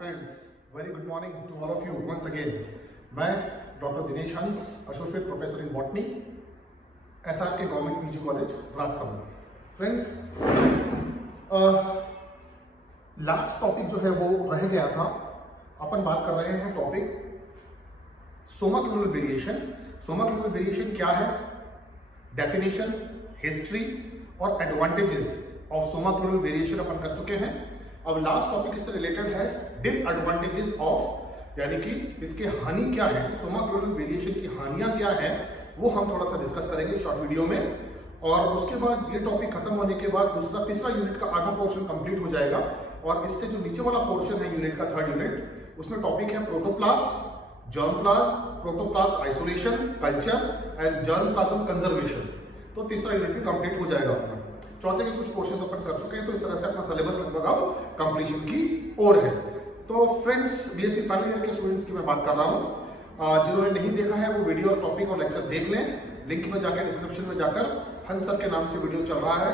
Friends, very good morning to all of you once again. मैं doctor Dinesh Hans, associate professor in botany, SRK government PG college Rajsamand. Friends, last topic जो है वो रह गया था। अपन बात कर रहे हैं topic somaclonal variation. Somaclonal variation क्या है, डेफिनेशन, हिस्ट्री और advantages of somaclonal variation अपन कर चुके हैं। अब लास्ट टॉपिक इससे रिलेटेड है डिसएडवांटेजेस ऑफ, यानी कि इसके हानि क्या है, सोमा क्लोनल वेरिएशन की हानियां क्या है, वो हम थोड़ा सा डिस्कस करेंगे शॉर्ट वीडियो में। और उसके बाद ये टॉपिक खत्म होने के बाद तीसरा यूनिट का आधा पोर्शन कंप्लीट हो जाएगा। और इससे जो नीचे वाला पोर्शन है यूनिट का, थर्ड यूनिट, उसमें टॉपिक है protoplast, germplasm, protoplast isolation, culture and germplasm conservation. तो तीसरा यूनिट भी कंप्लीट हो जाएगा अपना। चौथे के कुछ पोर्शंस अपन कर चुके हैं, तो इस तरह से अपना सिलेबस लगभग अब कंप्लीशन की ओर है। तो फ्रेंड्स, बीएससी फाइनल ईयर के स्टूडेंट्स की मैं बात कर रहा हूँ। जिन्होंने नहीं देखा है वो वीडियो और टॉपिक और लेक्चर देख लें। लिंक में जाकर, डिस्क्रिप्शन में जाकर हंस सर के नाम से वीडियो चल रहा है।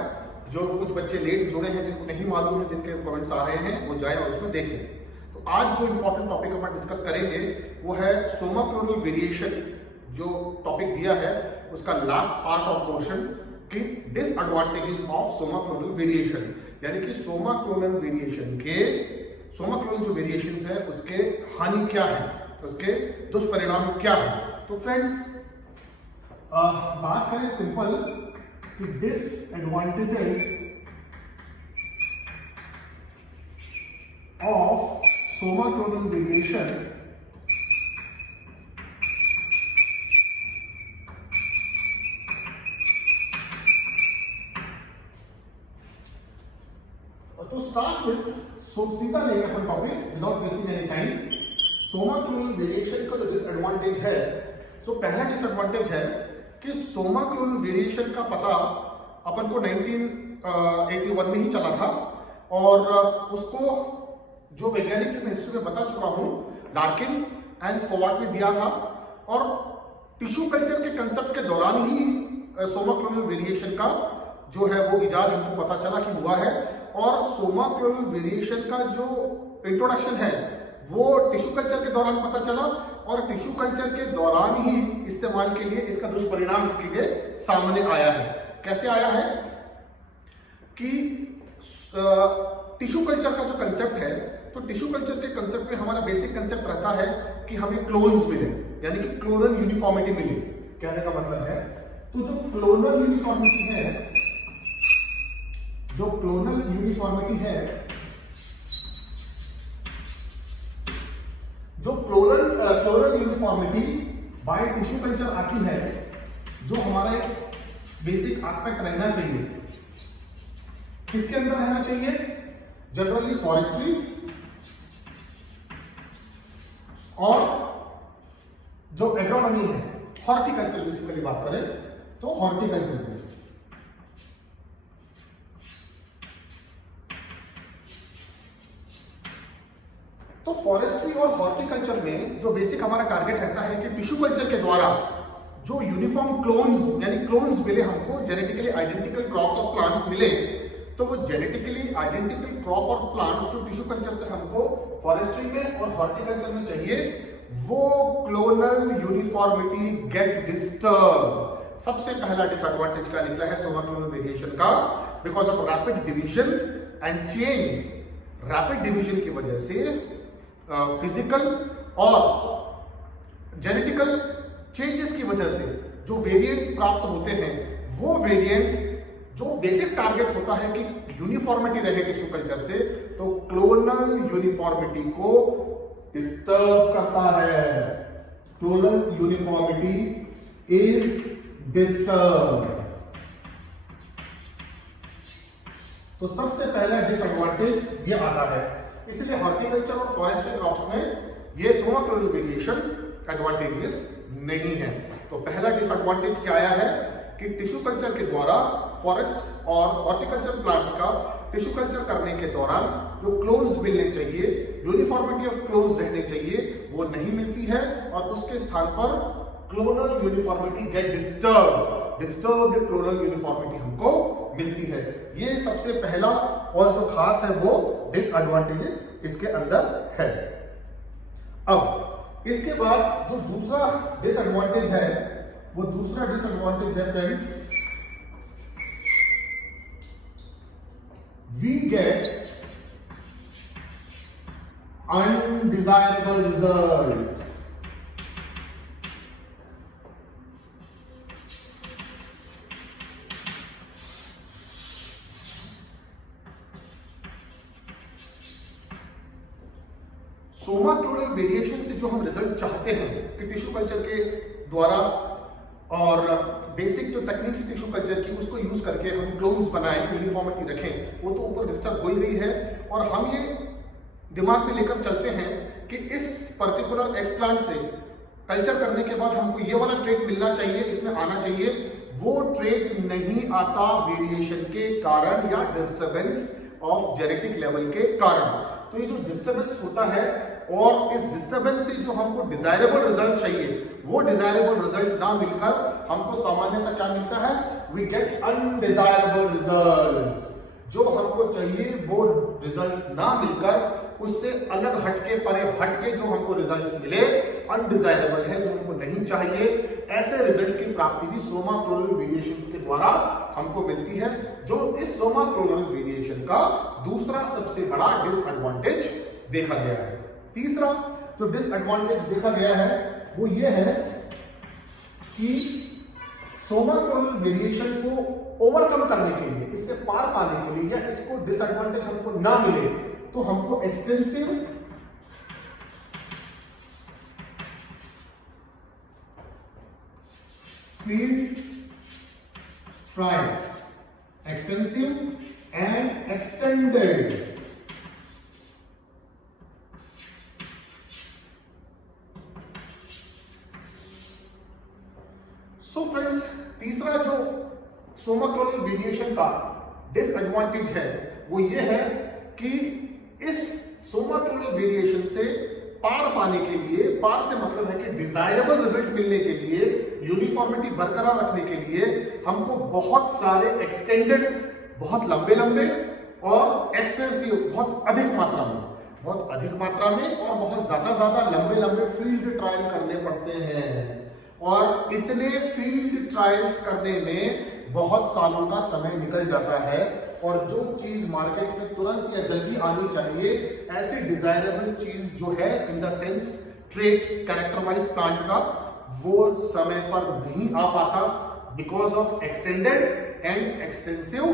जो कुछ बच्चे लेट जुड़े हैं, जिनको नहीं मालूम है, जिनके कमेंट्स आ रहे हैं, वो जाए और उसमें देख लें। तो आज जो इंपॉर्टेंट टॉपिक अपन डिस्कस करेंगे वो है सोमा क्लोनल वेरिएशन। जो टॉपिक दिया है उसका लास्ट पार्ट ऑफ पोर्शन की disadvantages of somaclonal variation, यानी कि सोमा क्लोनल वेरिएशन के, सोमा क्लोनल जो वेरिएशंस है उसके हानि क्या है, उसके दुष्परिणाम क्या है। तो फ्रेंड्स, बात करें सिंपल कि disadvantages of somaclonal variation तो स्टार्ट विथ, सीधा लेंगे अपन topic without wasting any time. Somaclonal variation का जो डिसएडवांटेज है, सो पहला डिसएडवांटेज है कि सोमा क्लोनल वेरिएशन का पता अपन को 1981 में ही चला था। और उसको जो वैज्ञानिक थे, मैं हिस्ट्री में बता चुका हूं, लार्किन एंड स्कोवार्ट ने दिया था। और टिश्यू कल्चर के कंसेप्ट के दौरान ही सोमा क्लोनल वेरिएशन का जो है वो इजाद हमको पता चला कि हुआ है। और सोमा क्लोनल वेरिएशन का जो इंट्रोडक्शन है वो टिश्यू कल्चर के दौरान पता चला। और टिश्यू कल्चर के दौरान ही इस्तेमाल के लिए इसका दुष्परिणाम इसके लिए सामने आया है। कैसे आया है कि टिश्यू कल्चर का जो कंसेप्ट है, तो टिश्यू कल्चर के कंसेप्ट में हमारा बेसिक कंसेप्ट रहता है कि हमें क्लोन्स मिले, यानी कि क्लोनल यूनिफॉर्मिटी मिले। कहने का मतलब है, तो जो क्लोनल यूनिफॉर्मिटी है, जो क्लोनल यूनिफॉर्मिटी है, जो clonal uniformity by tissue culture आती है, जो हमारे बेसिक एस्पेक्ट रहना चाहिए, किसके अंदर रहना चाहिए? जनरली फॉरेस्ट्री और जो एग्रोनॉमी है, हॉर्टिकल्चर बेसिकली बात करें तो हॉर्टिकल्चर से। तो फॉरेस्ट्री और हॉर्टिकल्चर में जो बेसिक हमारा टारगेट रहता है कि टिश्यू कल्चर के द्वारा जो यूनिफॉर्म क्लोन्स, यानी क्लोन्स मिले हमको, genetically identical crops of plants मिले, तो वो जेनेटिकली आइडेंटिकल क्रॉप और प्लांट्स जो टिश्यू कल्चर से हमको फॉरेस्ट्री में और हॉर्टिकल्चर में चाहिए, वो क्लोनल यूनिफॉर्मिटी गेट डिस्टर्ब। सबसे पहला डिसएडवांटेज का निकला है सोमा क्लोनल वेरिएशन का, because of rapid division and change. Rapid division की वजह से फिजिकल और जेनेटिकल चेंजेस की वजह से जो वेरिएंट्स प्राप्त होते हैं, वो वेरिएंट्स जो बेसिक टारगेट होता है कि यूनिफॉर्मिटी रहे टिश्यू कल्चर से, तो क्लोनल यूनिफॉर्मिटी को डिस्टर्ब करता है। Clonal uniformity is disturb. तो सबसे पहला डिसएडवांटेज ये आता है। इसलिए हॉर्टिकल्चर और फॉरेस्ट्री क्रॉप्स में ये सोमा क्लोनल वेरिएशन एडवांटेजेस नहीं है। तो पहला डिसएडवांटेज क्या आया है कि टिश्यू कल्चर के द्वारा फॉरेस्ट और हॉर्टिकल्चर प्लांट्स का टिश्यू कल्चर करने के दौरान जो क्लोन्स मिलने चाहिए, यूनिफॉर्मिटी ऑफ क्लोन्स रहने चाहिए, वो नहीं मिलती है। और उसके स्थान पर clonal uniformity get disturbed clonal uniformity हमको मिलती है। ये सबसे पहला और जो खास है वो डिसएडवांटेज इसके अंदर है। अब इसके बाद जो दूसरा डिसएडवांटेज है, वो दूसरा डिसएडवांटेज है friends, we get undesirable result. Somaclonal variation से जो हम रिजल्ट चाहते हैं कि टिश्यू कल्चर के द्वारा और बेसिक जो टेक्निक्स है टिश्यू कल्चर की, उसको यूज करके हम क्लोन्स बनाएं, यूनिफॉर्मिटी रखें, वो तो ऊपर डिस्टर्ब हो ही गई है। और हम ये दिमाग में लेकर चलते हैं कि इस पर्टिकुलर एक्सप्लांट से कल्चर करने के बाद हमको ये वाला ट्रेट मिलना चाहिए, इसमें आना चाहिए, वो ट्रेट नहीं आता वेरिएशन के कारण या डिस्टर्बेंस ऑफ जेनेटिक लेवल के कारण। तो ये जो डिस्टर्बेंस होता है और इस डिस्टर्बेंस से जो हमको डिजायरेबल रिजल्ट चाहिए, वो डिजायरेबल रिजल्ट ना मिलकर हमको सामान्यतः क्या मिलता है, वी गेट अनडिजायरेबल रिजल्ट्स। जो हमको चाहिए वो रिजल्ट्स ना मिलकर उससे अलग हटके, परे हटके जो हमको रिजल्ट्स मिले, अनडिजायरेबल है, जो हमको नहीं चाहिए, ऐसे रिजल्ट की प्राप्ति भी सोमा क्लोरल वेरिएशंस के द्वारा हमको मिलती है, जो इस सोमा क्लोरल वेरिएशन का दूसरा सबसे बड़ा डिसएडवांटेज देखा गया है। तीसरा जो डिसएडवांटेज देखा गया है वो ये है कि सोमा क्लोरल वेरिएशन को ओवरकम करने के लिए, इससे पार पाने के लिए, या इसको डिसएडवांटेज हमको ना मिले, तो हमको extensive field trials, extensive and extended friends, तीसरा जो सोमा क्लोरल वेरिएशन का डिसएडवांटेज है वो ये है कि इस सोमा क्लोरल वेरिएशन से पार पाने के लिए, पार से मतलब है कि डिजायरेबल रिजल्ट मिलने के लिए, यूनिफॉर्मिटी बरकरार रखने के लिए हमको बहुत सारे एक्सटेंडेड, बहुत लंबे लंबे और एक्सटेंसिव, बहुत अधिक मात्रा में और बहुत ज्यादा लंबे लंबे फील्ड ट्रायल करने पड़ते हैं। और इतने फील्ड ट्रायल्स करने में बहुत सालों का समय निकल जाता है, और जो चीज मार्केट में तुरंत या जल्दी आनी चाहिए, ऐसी डिजायरेबल चीज जो है in the sense trait characterize plant का, वो समय पर नहीं आ पाता because of extended and extensive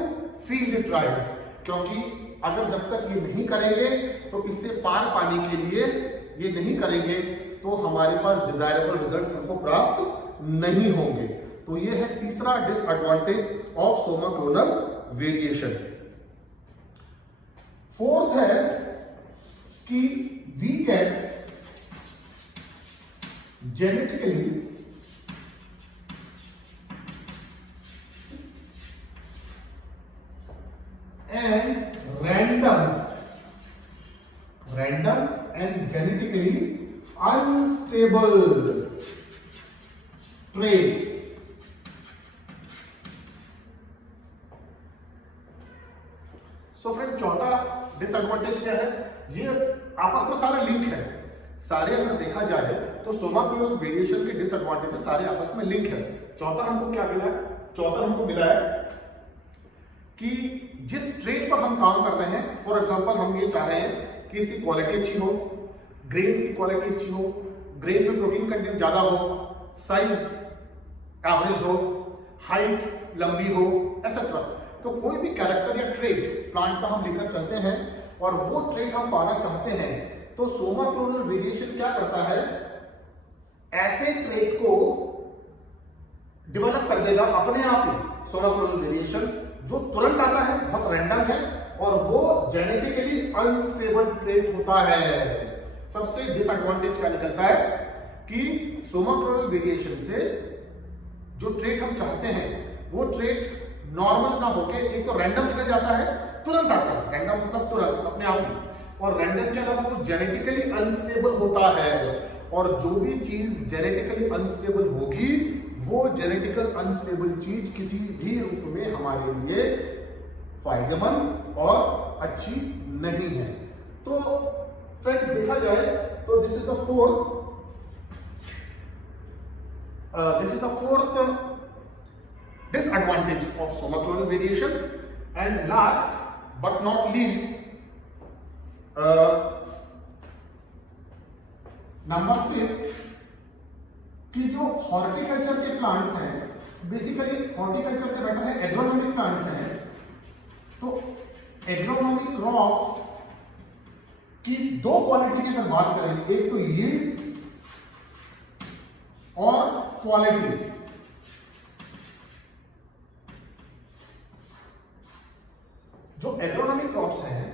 field trials. क्योंकि अगर जब तक ये नहीं करेंगे तो इससे पार पाने के लिए ये नहीं करेंगे तो हमारे पास डिजायरेबल रिजल्ट्स हमको प्राप्त नहीं होंगे। तो ये है तीसरा disadvantage of somaclonal variation. Fourth है कि we get genetically and random and genetically unstable traits। So friend, चौथा डिसएडवांटेज क्या है, ये आपस में सारे लिंक है, सारे अगर देखा जाए तो सोमा क्लोरल वेरिएशन के डिसएडवांटेजेस सारे आपस में लिंक है। चौथा हमको क्या मिला है, चौथा हमको मिला है कि जिस ट्रेट पर हम काम कर रहे हैं, फॉर एग्जांपल हम ये चाह रहे हैं कि इसकी क्वालिटी अच्छी हो, ग्रेन्स की क्वालिटी अच्छी हो, ग्रेन में प्रोटीन कंटेंट ज्यादा हो, साइज एवरेज हो, हाइट लंबी हो, एसेट्रा। तो कोई भी कैरेक्टर या ट्रेट प्लांट का हम लेकर चलते हैं और वो ट्रेट हम पाना चाहते हैं, तो सोमा क्लोरल वेरिएशन क्या करता है, ऐसे ट्रेट को डेवलप कर देगा अपने आप ही। सोमा क्लोरल वेरिएशन जो तुरंत आता है, बहुत रैंडम है, और वो जेनेटिकली अनस्टेबल ट्रेट होता है। सबसे डिसएडवांटेज क्या निकलता है कि सोमा क्लोरल वेरिएशन से जो ट्रेट हम चाहते हैं वो ट्रेट नॉर्मल ना होके एक तो रैंडम निकल जाता है, तुरंत आता है, रैंडम मतलब तुरंत अपने आप ही, और रैंडम के अलावा वो जेनेटिकली अनस्टेबल होता है। और जो भी चीज जेनेटिकली अनस्टेबल होगी, वो जेनेटिकल अनस्टेबल चीज किसी भी रूप में हमारे लिए फायदेमंद और अच्छी नहीं है। तो फ्रेंड्स देखा जाए तो this is the fourth disadvantage of somaclonal variation. And last but not least, number 5 कि जो हॉर्टिकल्चर के प्लांट्स हैं, बेसिकली हॉर्टिकल्चर से बेटर है एग्रोनॉमिक प्लांट्स हैं, तो एग्रोनॉमिक क्रॉप्स की दो क्वालिटी की अगर बात करें, एक तो यील्ड और क्वालिटी। जो एग्रोनॉमिक क्रॉप्स हैं,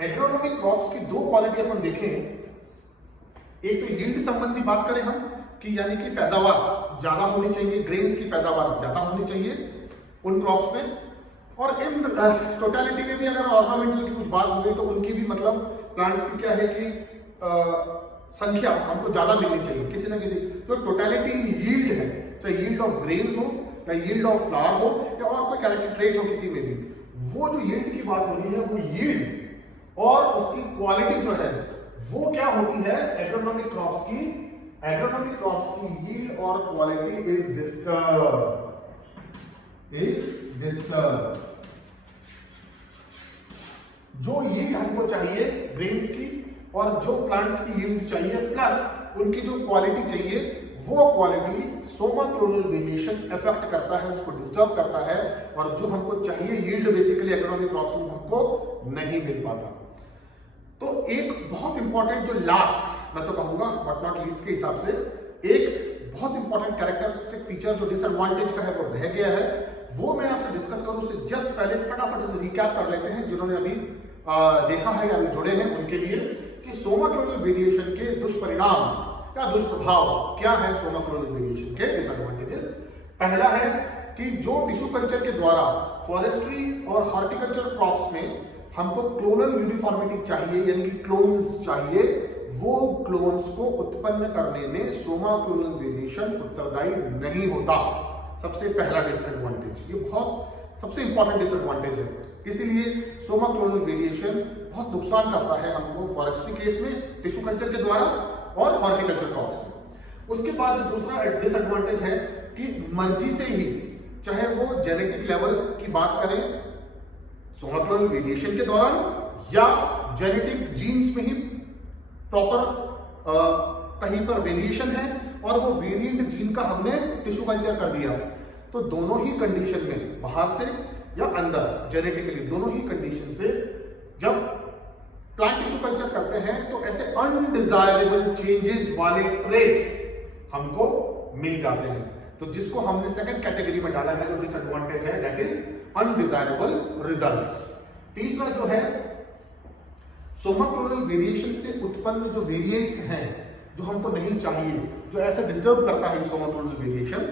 एग्रोनॉमिक क्रॉप्स की दो क्वालिटी अपन देखें, एक तो यील्ड संबंधी बात करें हम कि यानी कि पैदावार ज्यादा होनी चाहिए, ग्रेन्स की पैदावार ज्यादा होनी चाहिए उन क्रॉप्स में, और इन टोटलिटी में भी अगर ऑर्नामेंटल की कुछ बात हो गई तो उनकी भी मतलब प्लांट्स की क्या है कि संख्या हमको ज्यादा मिलनी चाहिए किसी ना किसी। तो टोटलिटी इन यील्ड है, चाहे यील्ड ऑफ ग्रेन्स हो या यील्ड ऑफ फ्लावर हो या और कोई कैरेक्टर ट्रेट हो किसी में भी, वो जो यील्ड की बात हो रही है वो यील्ड और उसकी क्वालिटी जो है वो क्या होती है एग्रोनॉमिक क्रॉप्स की। एग्रोनॉमिक क्रॉप्स की यील्ड और क्वालिटी इज डिस्टर्ब। जो यील्ड हमको चाहिए ग्रेन्स की और जो प्लांट्स की यील्ड चाहिए प्लस उनकी जो क्वालिटी चाहिए, वो क्वालिटी सोमाक्लोनल वेरिएशन इफेक्ट करता है, उसको डिस्टर्ब करता है, और जो हमको चाहिए यील्ड बेसिकली एग्रोनॉमिक क्रॉप्स में हमको नहीं मिल पाता। तो एक बहुत इंपॉर्टेंट जो लास्ट मैं तो कहूंगा बट नॉट लीस्ट के हिसाब से एक बहुत इंपॉर्टेंट कैरेक्टरिस्टिक फीचर जो डिसएडवांटेज का है वो रह गया है, वो मैं आपसे डिस्कस करूं उससे जस्ट पहले फटाफट से रिकैप कर लेते हैं जिन्होंने अभी देखा है या अभी जुड़े हैं उनके लिए कि सोमाक्लोनल वेरिएशन के दुष्परिणाम या दुष्प्रभाव क्या है। सोमाक्लोनल वेरिएशन के डिसएडवांटेजेस, पहला है कि जो टिश्यू कल्चर के द्वारा फॉरेस्ट्री और हॉर्टिकल्चर क्रॉप्स में हमको क्लोनल यूनिफॉर्मिटी चाहिए यानी कि क्लोन्स चाहिए, वो क्लोन्स को उत्पन्न करने में सोमाक्लोनल वेरिएशन उत्तरदायी नहीं होता। सबसे पहला डिसएडवांटेज, ये बहुत सबसे इंपॉर्टेंट डिसएडवांटेज है। इसीलिए सोमाक्लोनल वेरिएशन बहुत नुकसान करता है हमको फॉरेस्ट्री केस में टिश्यू कल्चर के द्वारा और हॉर्टिकल्चर क्रॉप्स में। उसके बाद जो दूसरा डिसएडवांटेज है कि मर्जी से ही, चाहे वो जेनेटिक लेवल की बात करें सोमाक्लोनल वेरिएशन के दौरान या जेनेटिक जीन्स में ही प्रॉपर कहीं पर वेरिएशन है और वो वेरिएंट जीन का हमने टिश्यू कल्चर कर दिया, तो दोनों ही कंडीशन में बाहर से या अंदर जेनेटिकली दोनों ही कंडीशन से जब प्लांट टिश्यू कल्चर करते हैं तो ऐसे अनडिजायरेबल चेंजेस वाले ट्रेट्स हमको मिल जाते हैं। तो जिसको हमने सेकंड कैटेगरी में डाला है जो डिसएडवांटेज है, दैट इज अनडिजायरेबल रिजल्ट्स। तीसरा जो है सोमाक्लोनल वेरिएशन से उत्पन्न जो वेरिएंट्स हैं जो हमको नहीं चाहिए, जो ऐसे डिस्टर्ब करता है सोमाक्लोनल वेरिएशन,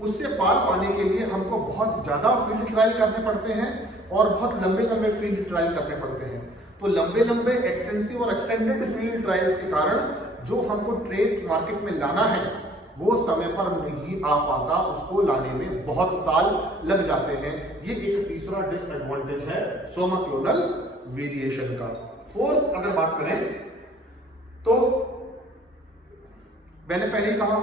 उससे पार पाने के लिए हमको बहुत ज्यादा फील्ड ट्रायल करने पड़ते हैं और बहुत लंबे लंबे फील्ड ट्रायल करने पड़ते हैं। तो लंबे लंबे एक्सटेंसिव और एक्सटेंडेड फील्ड ट्रायल्स के कारण जो हमको ट्रेड मार्केट में लाना है वो समय पर नहीं आ पाता, उसको लाने में बहुत साल लग जाते हैं। ये एक तीसरा डिसएडवांटेज है सोमाक्लोनल वेरिएशन का। फोर्थ अगर बात करें तो मैंने पहले ही कहा,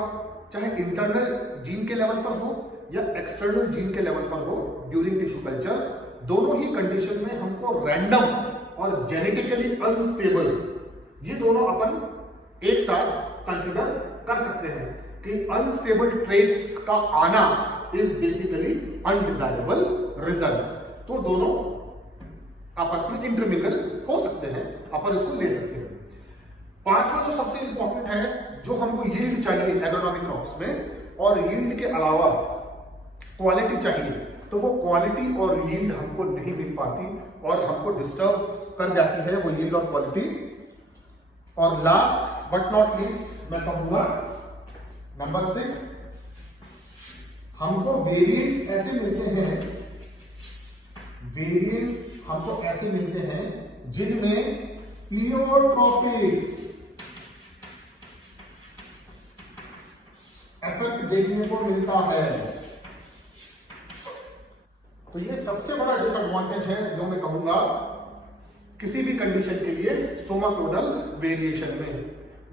चाहे इंटरनल जीन के लेवल पर हो या एक्सटर्नल जीन के लेवल पर हो ड्यूरिंग टिश्यू कल्चर, दोनों ही कंडीशन में हमको रैंडम और जेनेटिकली अनस्टेबल ये दोनों अपन एक साथ कंसीडर कर सकते हैं कि अनस्टेबल ट्रेट्स का आना इज बेसिकली अनडिजायरेबल रिजल्ट। तो दोनों आपस में इंटरमिंगल हो सकते हैं, अपन इसको ले सकते हैं। पांचवा जो सबसे इंपॉर्टेंट है, जो हमको यील्ड चाहिए एग्रोनॉमिक क्रॉप्स में और यील्ड के अलावा क्वालिटी चाहिए, तो वो क्वालिटी और यील्ड हमको नहीं मिल पाती और हमको डिस्टर्ब कर जाती है वो यील्ड और क्वालिटी। और लास्ट बट नॉट लीस्ट मैं कहूंगा नंबर 6, हमको वेरिएंट्स ऐसे मिलते हैं, वेरिएंट्स हमको ऐसे मिलते हैं जिनमें प्लियोट्रोपिक इफेक्ट देखने को मिलता है। तो ये सबसे बड़ा डिसएडवांटेज है जो मैं कहूंगा किसी भी कंडीशन के लिए सोमाक्लोनल वेरिएशन में।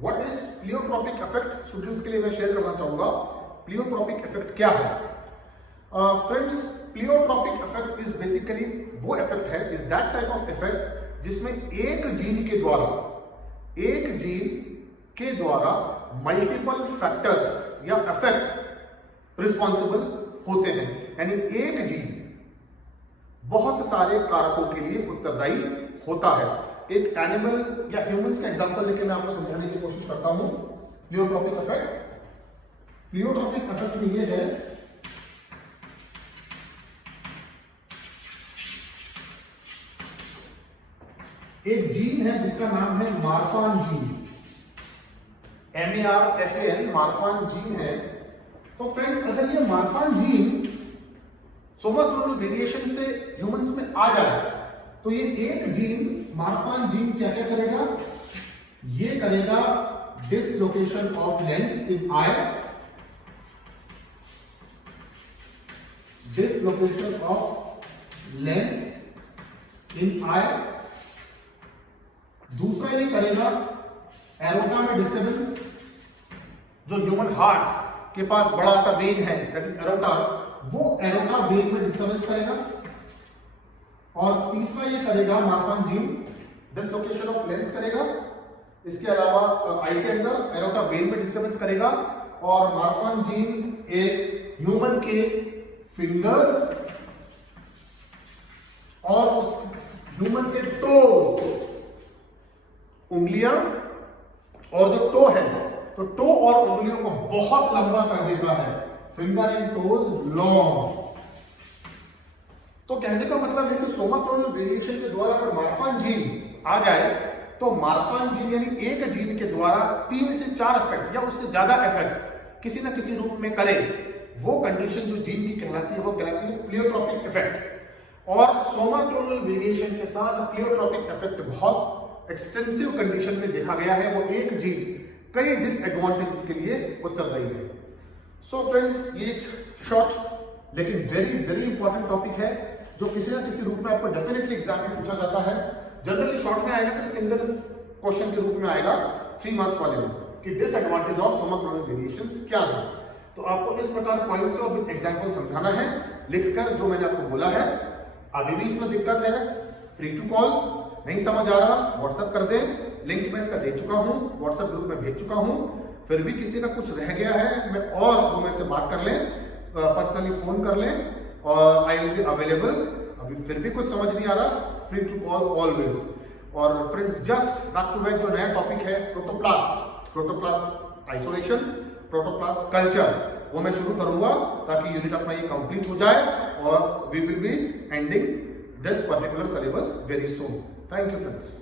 What is pleiotropic effect? Students के लिए मैं शेयर करना चाहूंगा प्लियोट्रॉपिक इफेक्ट क्या है। Friends, pleiotropic effect is basically वो इफेक्ट है, is that type of effect जिसमें एक जीन के द्वारा मल्टीपल फैक्टर्स या इफेक्ट रिस्पॉन्सिबल होते हैं। यानी एक जीन बहुत सारे कारकों के लिए उत्तरदायी होता है। एक एनिमल या ह्यूमंस का एग्जांपल लेके मैं आपको समझाने की कोशिश करता हूं प्लियोट्रॉपिक इफेक्ट। प्लियोट्रॉपिक इफेक्ट में ये है, एक जीन है जिसका नाम है मार्फान जीन, MARFAN, मार्फान जीन है। तो फ्रेंड्स, अगर ये मार्फान जीन सोमाक्लोनल वेरिएशन से ह्यूमंस में आ जाए तो ये एक जीन मार्फान जीन क्या क्या करेगा? ये करेगा dislocation of lens in eye, dislocation of lens in eye. दूसरा ये करेगा एरोटा में डिस्टर्बेंस। जो ह्यूमन हार्ट के पास बड़ा सा वेन है, दैट इज एरोटा, वो एरोटा वेन में डिस्टर्बेंस करेगा। और तीसरा ये करेगा मार्फान जीन डिसलोकेशन ऑफ लेंस करेगा। इसके अलावा आई के अंदर एरोटा वेन में डिस्टर्बेंस करेगा। और मार्फान जीन एक ह्यूमन के फिंगर्स और उस ह्यूमन के टोज, उंगलियां और जो टो है, तो टो और उंगलियों को बहुत लंबा कर देता है, फिंगर एंड टोज लॉन्ग। तो कहने का मतलब है कि सोमाक्लोनल वेरिएशन के द्वारा अगर मार्फान जीन आ जाए तो मार्फान जीन यानी एक जीन के द्वारा 3 से 4 इफेक्ट या उससे ज्यादा इफेक्ट किसी ना किसी रूप में करे, वो कंडीशन जो जीन की कहलाती है वो कहलाती है प्लियोट्रॉपिक इफेक्ट। और सोमाक्लोनल वेरिएशन के साथ प्लियोट्रॉपिक इफेक्ट बहुत एक्सटेंसिव कंडीशन में देखा गया है। वो एक जीन कई डिसएडवांटेजेस के लिए उत्तरदायी है। सो फ्रेंड्स, ये एक शॉर्ट लेकिन वेरी वेरी इंपॉर्टेंट टॉपिक है जो किसी ना किसी रूप में आपको डेफिनेटली एग्जाम में पूछा जाता है। जनरली शॉर्ट में आएगा, फिर सिंगल क्वेश्चन के रूप में आएगा 3 मार्क्स वाले में कि डिसएडवांटेज ऑफ सोमाक्लोनल वेरिएशंस क्या है। तो आपको इस प्रकार पॉइंट्स ऑफ विद एग्जांपल समझाना है लिखकर, जो मैंने आपको बोला है। अभी भी इसमें दिक्कत है, फ्री टू कॉल, नहीं समझ आ रहा व्हाट्सएप कर दे, लिंक मैं इसका दे चुका हूं, व्हाट्सएप ग्रुप में भेज चुका हूं। फिर भी किसी का कुछ रह गया है मैं और वो मेरे से बात कर लें, पर्सनली फोन कर लें और आई विल बी अवेलेबल। अभी फिर भी कुछ समझ नहीं आ रहा, फ्री टू कॉल ऑलवेज। और friends, just back to back जो नया टॉपिक है प्रोटोप्लास्ट आइसोलेशन, प्रोटोप्लास्ट कल्चर, वो मैं शुरू करूंगा ताकि यूनिट अपना ये कंप्लीट हो जाए और we will be ending this particular syllabus very soon. Thank you friends.